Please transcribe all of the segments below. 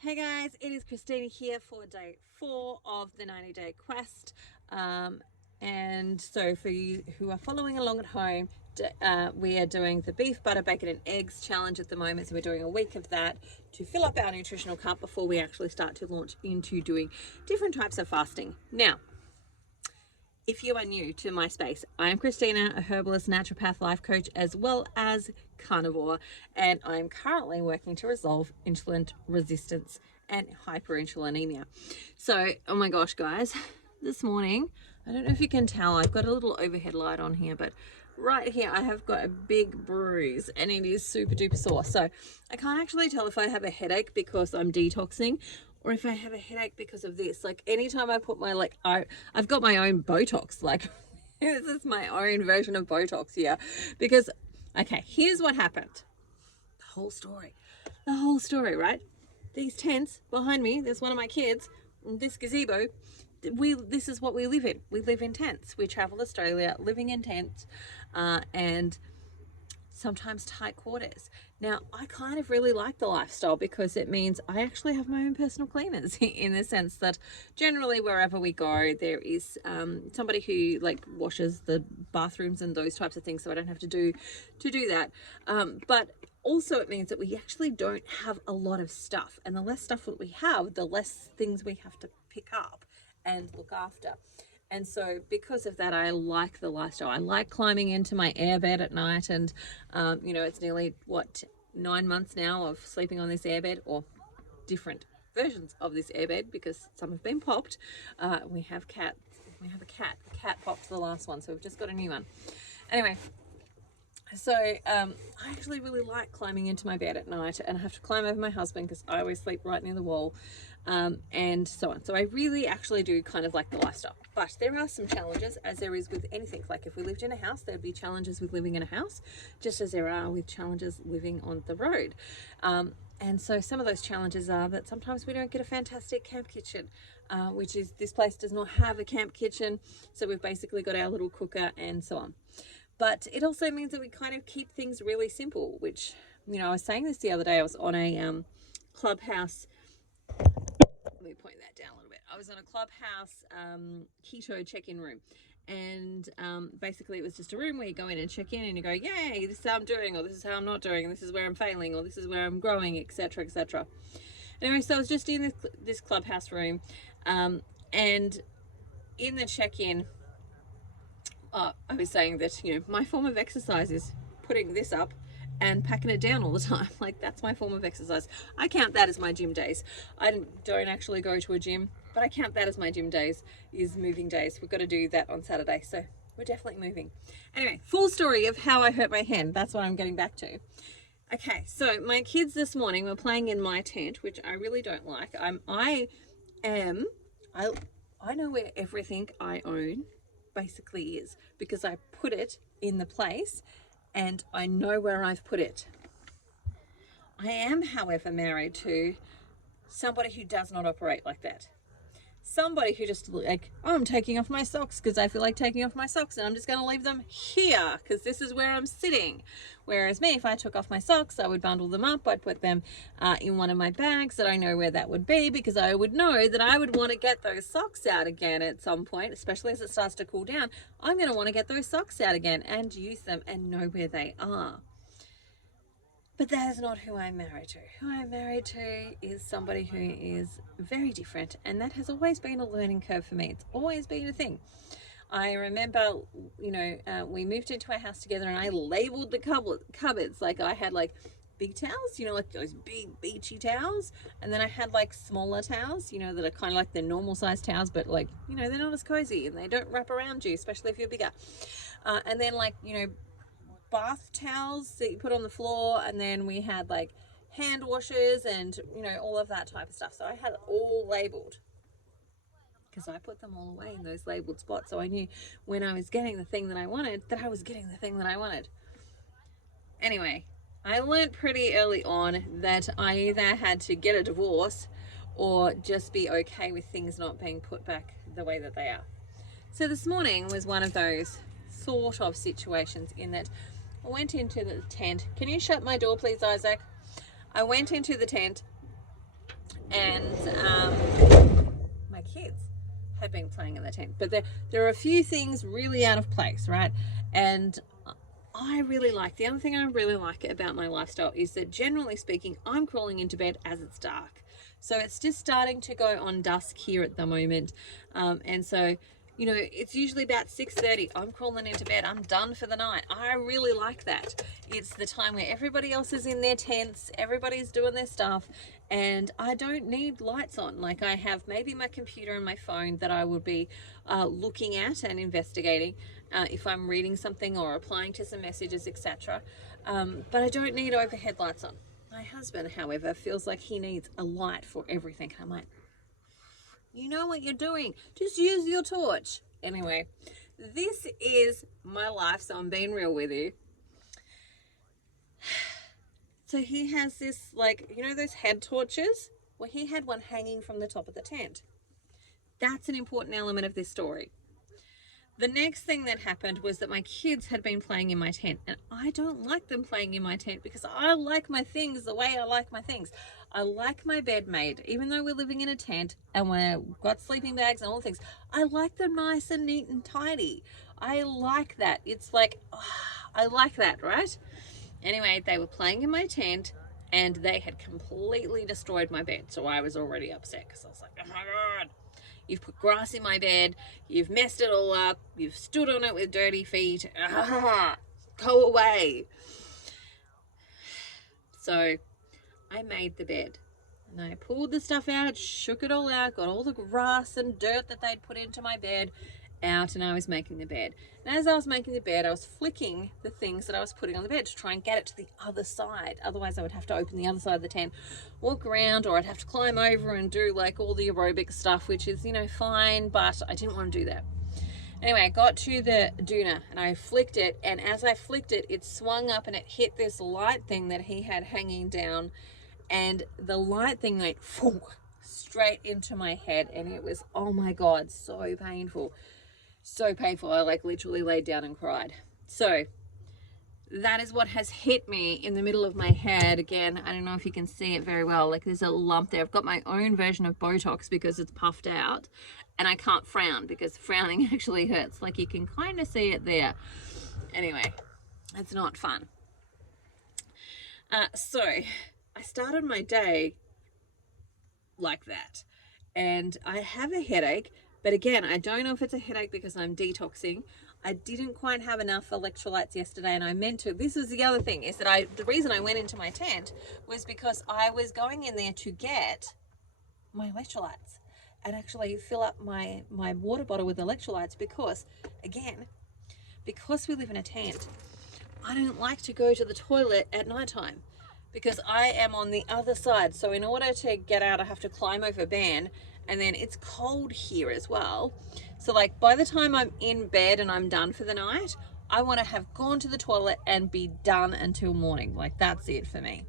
Hey guys, it is Christina here for day 4 of the 90-day quest. And so for you who are following along at home, we are doing the beef, butter, bacon and eggs challenge at the moment. So we're doing a week of that to fill up our nutritional cup before we actually start to launch into doing different types of fasting. Now, if you are new to my space, I am Christina, a herbalist, naturopath, life coach, as well as carnivore, and I'm currently working to resolve insulin resistance and hyperinsulinemia. So, oh my gosh, guys, this morning, I don't know if you can tell, I've got a little overhead light on here, but right here I have got a big bruise and it is super duper sore. So I can't actually tell if I have a headache because I'm detoxing or if I have a headache because of this. Like anytime I put my, I've got my own Botox, like this is my own version of Botox here because, okay, here's what happened. The whole story, right? These tents behind me, there's one of my kids, this gazebo, this is what we live in. We live in tents. We travel Australia living in tents and sometimes tight quarters. Now, I kind of really like the lifestyle because it means I actually have my own personal cleaners in the sense that generally wherever we go, there is somebody who like washes the bathrooms and those types of things, so I don't have to do that. But also it means that we actually don't have a lot of stuff, and the less stuff that we have, the less things we have to pick up and look after. And so because of that, I like the lifestyle. I like climbing into my airbed at night, and you know, it's nearly 9 months now of sleeping on this airbed, or different versions of this airbed because some have been popped. We have a cat. The cat popped the last one, so we've just got a new one. Anyway, so I actually really like climbing into my bed at night, and I have to climb over my husband because I always sleep right near the wall, and so on. So I really actually do kind of like the lifestyle. But there are some challenges, as there is with anything. Like if we lived in a house, there'd be challenges with living in a house, just as there are with challenges living on the road. And so some of those challenges are that sometimes we don't get a fantastic camp kitchen, which is, this place does not have a camp kitchen. So we've basically got our little cooker and so on. But it also means that we kind of keep things really simple, which, you know, I was saying this the other day. I was on a Clubhouse. Let me point that down a little bit. I was on a Clubhouse keto check-in room. And basically it was just a room where you go in and check in and you go, yay, this is how I'm doing, or this is how I'm not doing, and this is where I'm failing, or this is where I'm growing, etc., etc. Anyway, so I was just in this Clubhouse room, and in the check-in, I was saying that, you know, my form of exercise is putting this up and packing it down all the time. Like, that's my form of exercise. I count that as my gym days. I don't actually go to a gym, but I count that as my gym days, is moving days. We've got to do that on Saturday, so we're definitely moving. Anyway, full story of how I hurt my hand. That's what I'm getting back to. Okay, so my kids this morning were playing in my tent, which I really don't like. I know where everything I own basically is, because I put it in the place and I know where I've put it. I am, however, married to somebody who does not operate like that. Somebody who just like, oh, I'm taking off my socks because I feel like taking off my socks, and I'm just going to leave them here because this is where I'm sitting. Whereas me, if I took off my socks, I would bundle them up. I'd put them in one of my bags that I know where that would be, because I would know that I would want to get those socks out again at some point, especially as it starts to cool down. I'm going to want to get those socks out again and use them and know where they are. But that is not who I'm married to. Who I'm married to is somebody who is very different, and that has always been a learning curve for me. It's always been a thing. I remember, you know, we moved into our house together and I labeled the cupboards. Like, I had like big towels, you know, like those big beachy towels, and then I had like smaller towels, you know, that are kind of like the normal size towels, but like, you know, they're not as cozy and they don't wrap around you, especially if you're bigger. And then, like, you know, bath towels that you put on the floor, and then we had like hand washers and, you know, all of that type of stuff. So I had it all labeled because I put them all away in those labeled spots, so I knew when I was getting the thing that I wanted, that I was getting the thing that I wanted. Anyway, I learned pretty early on that I either had to get a divorce or just be okay with things not being put back the way that they are. So this morning was one of those sort of situations, in that I went into the tent. Can you shut my door, please, Isaac? I went into the tent and my kids had been playing in the tent. But there are a few things really out of place, right? And the other thing I really like about my lifestyle is that generally speaking, I'm crawling into bed as it's dark. So it's just starting to go on dusk here at the moment. And so, you know, it's usually about 6:30. I'm crawling into bed. I'm done for the night. I really like that. It's the time where everybody else is in their tents. Everybody's doing their stuff. And I don't need lights on. Like, I have maybe my computer and my phone that I would be looking at and investigating if I'm reading something or replying to some messages, etc. But I don't need overhead lights on. My husband, however, feels like he needs a light for everything. I'm like, you know what you're doing. Just use your torch. Anyway, this is my life, so I'm being real with you. So he has this, like, you know those head torches? Well, he had one hanging from the top of the tent. That's an important element of this story. The next thing that happened was that my kids had been playing in my tent, and I don't like them playing in my tent because I like my things the way I like my things. I like my bed made, even though we're living in a tent and we've got sleeping bags and all the things. I like them nice and neat and tidy. I like that. It's like, I like that, right? Anyway, they were playing in my tent and they had completely destroyed my bed. So I was already upset because I was like, oh my God. You've put grass in my bed. You've messed it all up. You've stood on it with dirty feet. Go away. So I made the bed. And I pulled the stuff out, shook it all out, got all the grass and dirt that they'd put into my bed out, and I was making the bed. And as I was making the bed, I was flicking the things that I was putting on the bed to try and get it to the other side. Otherwise I would have to open the other side of the tent, walk around, or I'd have to climb over and do like all the aerobic stuff, which is, you know, fine, but I didn't want to do that. Anyway, I got to the doona and I flicked it, and as I flicked it, it swung up and it hit this light thing that he had hanging down, and the light thing went straight into my head, and it was, oh my God, so painful. So painful. I like literally laid down and cried. So that is what has hit me in the middle of my head. Again, I don't know if you can see it very well. Like, there's a lump there. I've got my own version of Botox because it's puffed out, and I can't frown because frowning actually hurts. Like, you can kind of see it there. Anyway, it's not fun. So I started my day like that, and I have a headache. But again, I don't know if it's a headache because I'm detoxing. I didn't quite have enough electrolytes yesterday, and I meant to. This is the other thing, is that the reason I went into my tent was because I was going in there to get my electrolytes and actually fill up my water bottle with electrolytes because, again, because we live in a tent, I don't like to go to the toilet at nighttime because I am on the other side. So in order to get out, I have to climb over a band. And then it's cold here as well. So like by the time I'm in bed and I'm done for the night, I want to have gone to the toilet and be done until morning. Like, that's it for me.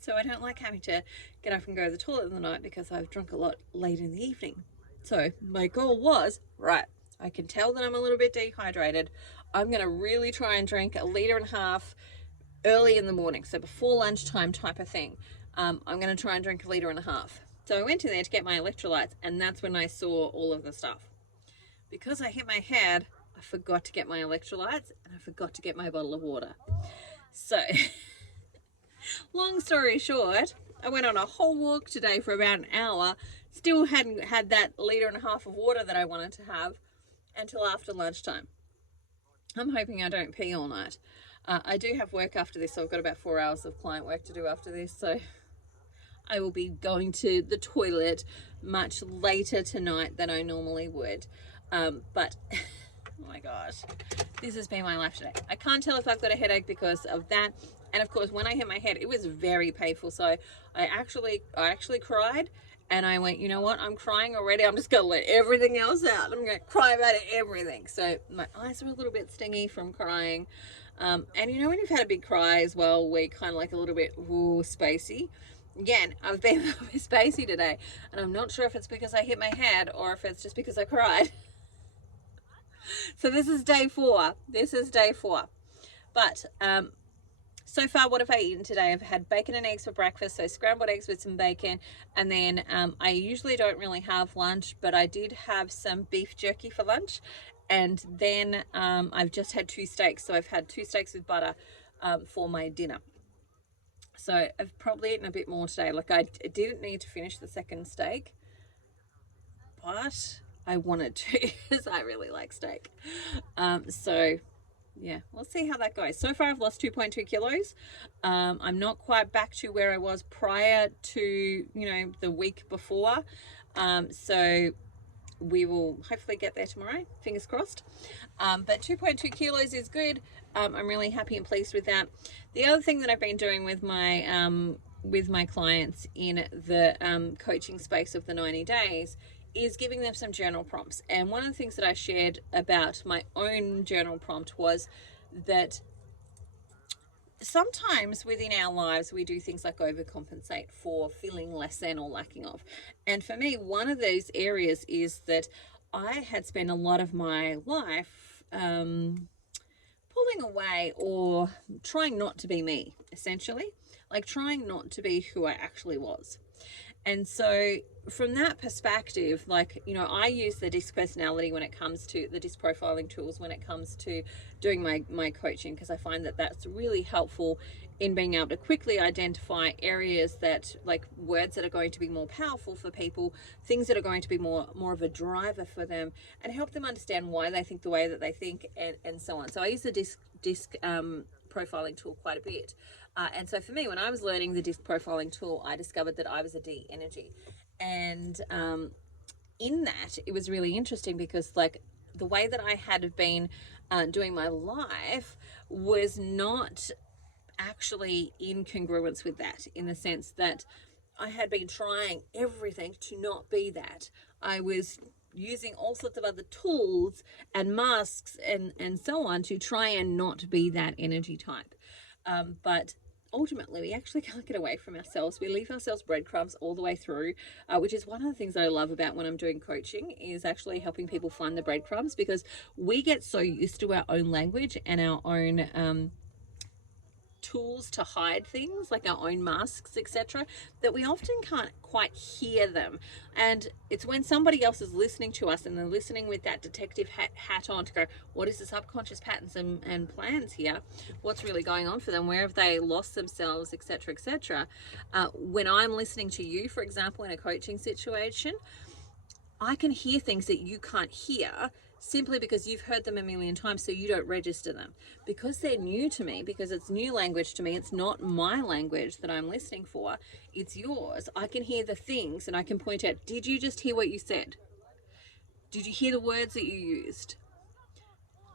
So I don't like having to get up and go to the toilet in the night because I've drunk a lot late in the evening. So my goal was, right, I can tell that I'm a little bit dehydrated. I'm going to really try and drink 1.5 liters early in the morning. So before lunchtime type of thing. I'm going to try and drink 1.5 liters. So I went in there to get my electrolytes, and that's when I saw all of the stuff. Because I hit my head, I forgot to get my electrolytes, and I forgot to get my bottle of water. So, long story short, I went on a whole walk today for about an hour, still hadn't had that 1.5 liters of water that I wanted to have until after lunchtime. I'm hoping I don't pee all night. I do have work after this, so I've got about 4 hours of client work to do after this, so I will be going to the toilet much later tonight than I normally would. But, oh my gosh, this has been my life today. I can't tell if I've got a headache because of that. And of course, when I hit my head, it was very painful. So I actually cried, and I went, you know what? I'm crying already. I'm just going to let everything else out. I'm going to cry about everything. So my eyes are a little bit stingy from crying. And you know, when you've had a big cry as well, we're kind of like a little bit spacey. Again, I've been a little bit spacey today, and I'm not sure if it's because I hit my head or if it's just because I cried. So this is day 4. But So far, what have I eaten today? I've had bacon and eggs for breakfast, so scrambled eggs with some bacon. And then I usually don't really have lunch, but I did have some beef jerky for lunch. And then I've just had 2 steaks. So I've had 2 steaks with butter for my dinner. So I've probably eaten a bit more today. Like, I didn't need to finish the second steak, but I wanted to because I really like steak. So yeah, we'll see how that goes. So far I've lost 2.2 kilos. I'm not quite back to where I was prior to, the week before. So we will hopefully get there tomorrow, fingers crossed. But 2.2 kilos is good. I'm really happy and pleased with that. The other thing that I've been doing with my clients in the coaching space of the 90 days is giving them some journal prompts. And one of the things that I shared about my own journal prompt was that sometimes within our lives we do things like overcompensate for feeling less than or lacking of. And for me, one of those areas is that I had spent a lot of my life pulling away or trying not to be me, essentially, like trying not to be who I actually was. And so from that perspective, I use the DISC personality when it comes to the DISC profiling tools, when it comes to doing my coaching, because I find that that's really helpful in being able to quickly identify areas that, like, words that are going to be more powerful for people, things that are going to be more of a driver for them, and help them understand why they think the way that they think, and so on. So I use the DISC profiling tool quite a bit. And so for me, when I was learning the DISC profiling tool, I discovered that I was a D energy. And in that, it was really interesting because, like, the way that I had been doing my life was not actually in congruence with that, in the sense that I had been trying everything to not be that. I was using all sorts of other tools and masks and so on to try and not be that energy type. But ultimately, we actually can't get away from ourselves. We leave ourselves breadcrumbs all the way through, which is one of the things that I love about when I'm doing coaching, is actually helping people find the breadcrumbs, because we get so used to our own language and our own tools to hide things, like our own masks, etc., that we often can't quite hear them. And it's when somebody else is listening to us and they're listening with that detective hat on to go, what is the subconscious patterns and plans here? What's really going on for them? Where have they lost themselves, etc., etc.? When I'm listening to you, for example, in a coaching situation, I can hear things that you can't hear, simply because you've heard them a million times, so you don't register them. Because they're new to me, because it's new language to me, it's not my language that I'm listening for, it's yours. I can hear the things and I can point out, did you just hear what you said? Did you hear the words that you used?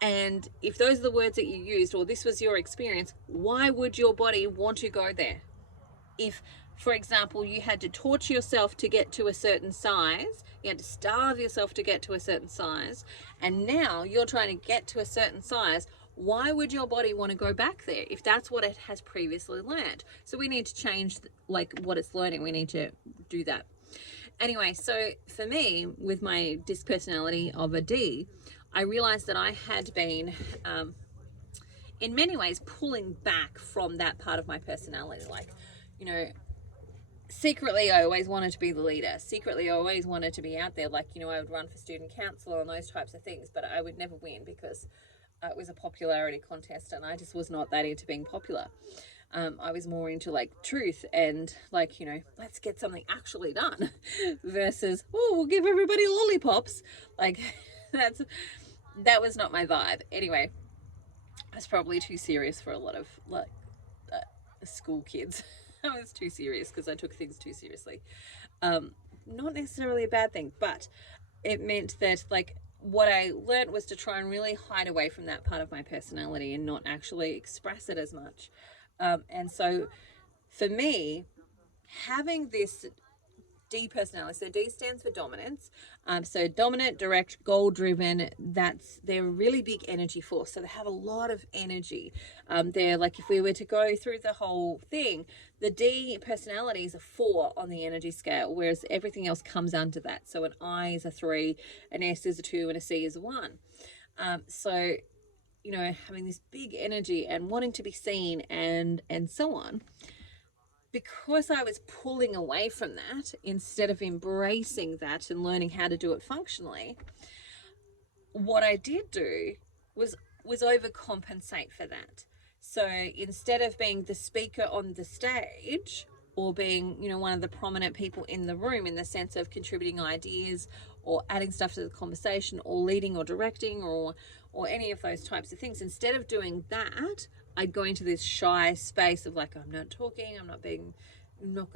And if those are the words that you used, or this was your experience, why would your body want to go there? If, for example, you had to torture yourself to get to a certain size, you had to starve yourself to get to a certain size, and now you're trying to get to a certain size, why would your body want to go back there if that's what it has previously learned? So we need to change, like, what it's learning. We need to do that. Anyway, so for me, with my DISC personality of a D, I realized that I had been in many ways pulling back from that part of my personality. Like, secretly I always wanted to be the leader. Secretly I always wanted to be out there. Like, I would run for student councillor and those types of things, but I would never win because it was a popularity contest and I just was not that into being popular. I was more into, like, truth and, like, let's get something actually done versus, we'll give everybody lollipops. Like, that was not my vibe. Anyway, I was probably too serious for a lot of, like, school kids. I was too serious because I took things too seriously. Not necessarily a bad thing, but it meant that, like, what I learned was to try and really hide away from that part of my personality and not actually express it as much. And so for me, having this D personality, so D stands for dominance. So dominant, direct, goal-driven, they're a really big energy force. So they have a lot of energy. They're like, if we were to go through the whole thing, the D personality is a 4 on the energy scale, whereas everything else comes under that. So an I is a 3, an S is a 2, and a C is a 1. So you know, having this big energy and wanting to be seen and so on, because I was pulling away from that instead of embracing that and learning how to do it functionally, what I did do was overcompensate for that. So instead of being the speaker on the stage or being, you know, one of the prominent people in the room in the sense of contributing ideas or adding stuff to the conversation or leading or directing or any of those types of things, instead of doing that, I'd go into this shy space of like, I'm not talking, I'm not going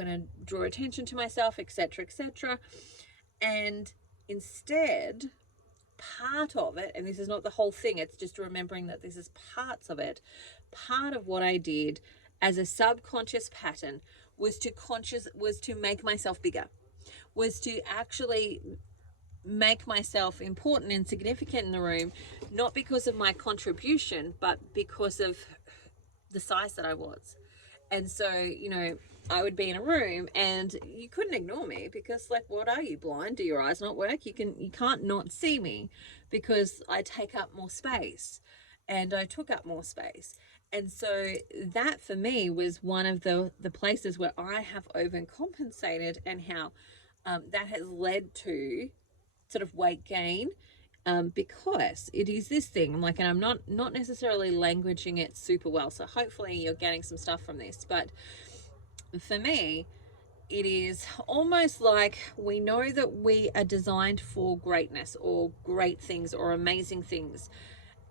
to draw attention to myself, etc., etc. And instead, part of it, and this is not the whole thing, it's just remembering that this is parts of it, part of what I did as a subconscious pattern was to make myself bigger, was to actually make myself important and significant in the room, not because of my contribution, but because of the size that I was. And so, you know, I would be in a room and you couldn't ignore me because, like, what are you, blind? Do your eyes not work? You can't not see me because I take up more space, and I took up more space. And so that for me was one of the places where I have overcompensated, and how that has led to sort of weight gain, because it is this thing. I'm like, and I'm not necessarily languaging it super well, so hopefully you're getting some stuff from this. But for me, it is almost like we know that we are designed for greatness or great things or amazing things.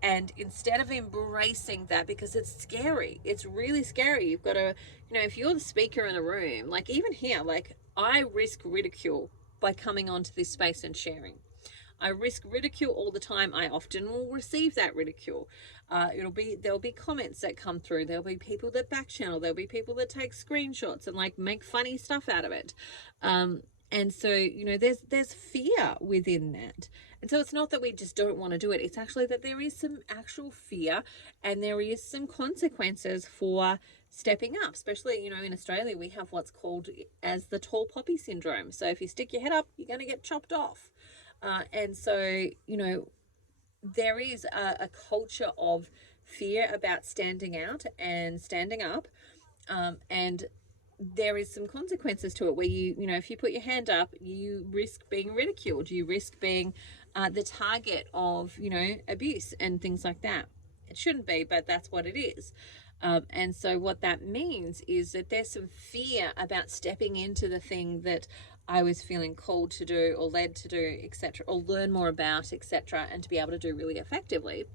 And instead of embracing that, because it's scary, it's really scary. You've got to, you know, if you're the speaker in a room, like even here, like I risk ridicule by coming onto this space and sharing. I risk ridicule all the time. I often will receive that ridicule. There'll be comments that come through. There'll be people that back channel. There'll be people that take screenshots and like make funny stuff out of it. And so, you know, there's fear within that. And so it's not that we just don't want to do it. It's actually that there is some actual fear and there is some consequences for stepping up. Especially, you know, in Australia, we have what's called as the tall poppy syndrome. So if you stick your head up, you're going to get chopped off. And so, you know, there is a culture of fear about standing out and standing up. And there is some consequences to it where you know, if you put your hand up, you risk being ridiculed. You risk being the target of, you know, abuse and things like that. It shouldn't be, but that's what it is. And so what that means is that there's some fear about stepping into the thing that I was feeling called to do or led to do, etc., or learn more about, etc., and to be able to do really effectively.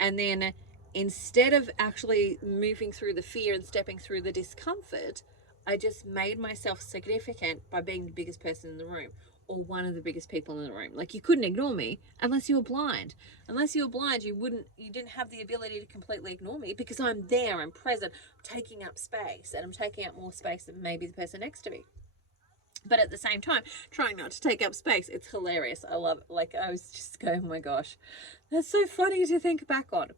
And then instead of actually moving through the fear and stepping through the discomfort, I just made myself significant by being the biggest person in the room or one of the biggest people in the room. Like, you couldn't ignore me unless you were blind. Unless you were blind, you didn't have the ability to completely ignore me because I'm there, I'm present, I'm taking up space, and I'm taking up more space than maybe the person next to me. But at the same time, trying not to take up space. It's hilarious. I love it. Like, I was just going, oh my gosh, that's so funny to think back on.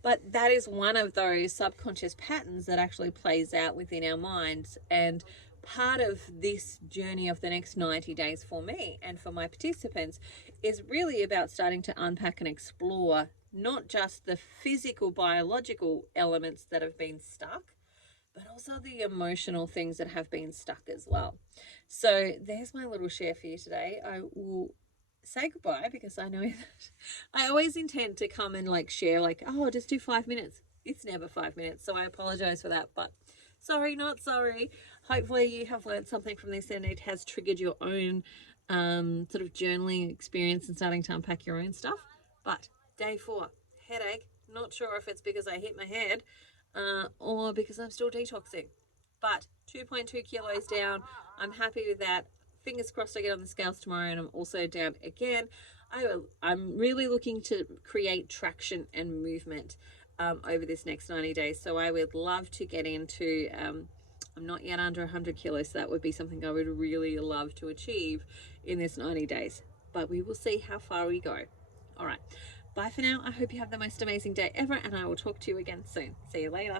But that is one of those subconscious patterns that actually plays out within our minds. And part of this journey of the next 90 days for me and for my participants is really about starting to unpack and explore not just the physical, biological elements that have been stuck, but also the emotional things that have been stuck as well. So there's my little share for you today. I will say goodbye because I know that I always intend to come and like share like, oh, just do 5 minutes. It's never 5 minutes. So I apologize for that, but sorry, not sorry. Hopefully you have learned something from this and it has triggered your own sort of journaling experience and starting to unpack your own stuff. But day 4, headache. Not sure if it's because I hit my head or because I'm still detoxing. But 2.2 kilos down. I'm happy with that. Fingers crossed I get on the scales tomorrow and I'm also down again. I'm really looking to create traction and movement over this next 90 days. So I would love to get into, I'm not yet under 100 kilos, so that would be something I would really love to achieve in this 90 days. But we will see how far we go. All right. Bye for now. I hope you have the most amazing day ever, and I will talk to you again soon. See you later.